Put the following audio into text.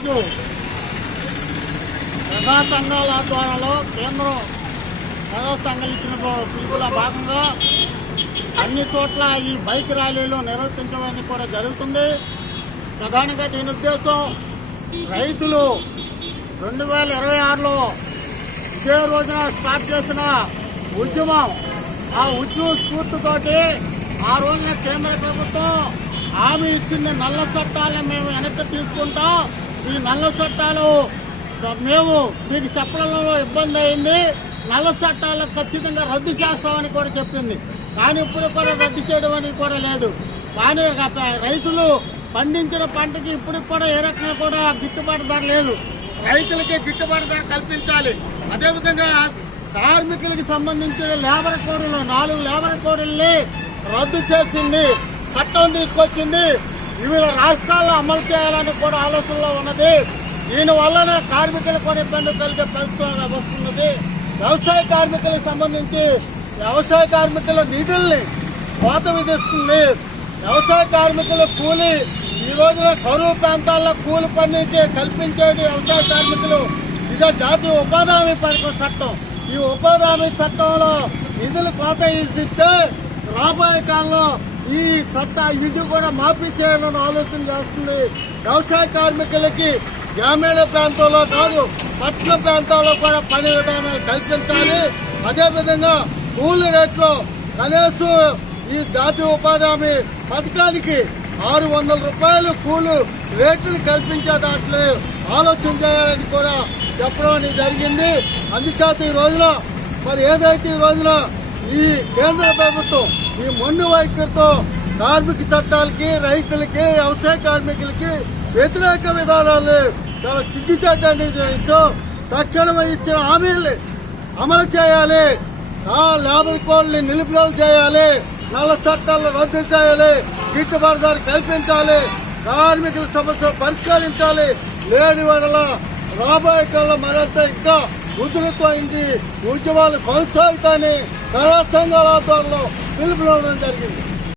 రోజు ప్రజా సంఘాల ఆధ్వర్యంలో కేంద్రం ప్రజా సంఘాలు ఇచ్చిన పిలుపుల భాగంగా అన్ని చోట్ల ఈ బైక్ ర్యాలీలు నిర్వహించడం కూడా జరుగుతుంది. ప్రధానంగా దీని ఉద్దేశం రైతులు రెండు వేల ఇరవై ఆరులో ఇదే రోజున స్టార్ట్ చేసిన ఉద్యమం. ఆ ఉద్యమ స్ఫూర్తితోటి ఆ రోజున కేంద్ర ప్రభుత్వం హామీ ఇచ్చింది నల్ల చట్టాలను మేము వెనక్కి తీసుకుంటాం. ఈ నల్ల చట్టాలు మేము మీకు చెప్పడంలో ఇబ్బంది అయింది. నల్ల చట్టాలు ఖచ్చితంగా రద్దు చేస్తామని కూడా చెప్పింది. కానీ ఇప్పుడు కూడా రద్దు చేయడం అనేది కూడా లేదు. కానీ రైతులు పండించిన పంటకి ఇప్పుడు కూడా ఏ రకంగా కూడా గిట్టుబాటు ధర లేదు. రైతులకి గిట్టుబాటు ధర కల్పించాలి. అదేవిధంగా కార్మికులకి సంబంధించిన లేబర్ కోడ్లు నాలుగు లేబర్ కోడ్లని రద్దు చేసింది. చట్టం తీసుకొచ్చింది. వివిధ రాష్ట్రాల్లో అమలు చేయాలని కూడా ఆలోచనలో ఉన్నది. దీని వలన కార్మికులకు కూడా ఇబ్బంది కలిగే పరిస్థితి వస్తున్నది. వ్యవసాయ కార్మికులకు సంబంధించి వ్యవసాయ కార్మికుల నిధుల్ని కోత విధిస్తుంది. వ్యవసాయ కార్మికుల కూలి ఈ రోజున కరువు ప్రాంతాల్లో కూలి పండించి కల్పించేది వ్యవసాయ కార్మికులు. ఇదే జాతీయ ఉపాధి హామీ పథకం చట్టం. ఈ ఉపాధి హామీ చట్టంలో నిధులు కోత ఇస్తే రాబోయే కాలంలో ఈ సత్తా ఇది కూడా మాఫీ చేయాలని ఆలోచన చేస్తుంది. వ్యవసాయ కార్మికులకి గ్రామీణ ప్రాంతంలో కాదు పట్టణ ప్రాంతాల్లో కూడా పని విధానాలు కల్పించాలి. అదేవిధంగా కూలి రేట్లు కనీసం ఈ జాతీయ ఉపాధి హామీ పథకానికి ఆరు వందల రూపాయలు కూలు రేట్లు కల్పించే దాంట్లో ఆలోచన చేయాలని కూడా చెప్పడం అనేది జరిగింది. అందుచేత ఈ రోజున మరి ఏదైతే ఈ రోజున ఈ కేంద్ర ప్రభుత్వం ఈ మొండి వైఖరితో కార్మిక చట్టాలకి రైతులకి వ్యవసాయ కార్మికులకి వ్యతిరేక విధానాలు చాలా సిగ్గుచేటాన్ని చేయించు తక్షణమే ఇచ్చిన హామీల్ని అమలు చేయాలి. ఆ లేబర్ కోడ్ని నిలుపుదల చేయాలి. నల్ల చట్టాలను రద్దు చేయాలి. గిట్టుబాటు ధర కల్పించాలి. కార్మికుల సమస్యలు పరిష్కరించాలి. లేని వడల రాబోయే కాలంలో మరింత ఇంకా ఉధృతమైంది. ఉద్యమాలు కొనసాగుతాయని కళా సంఘాల ఆధ్వర్యంలో పిలుపునివ్వడం జరిగింది.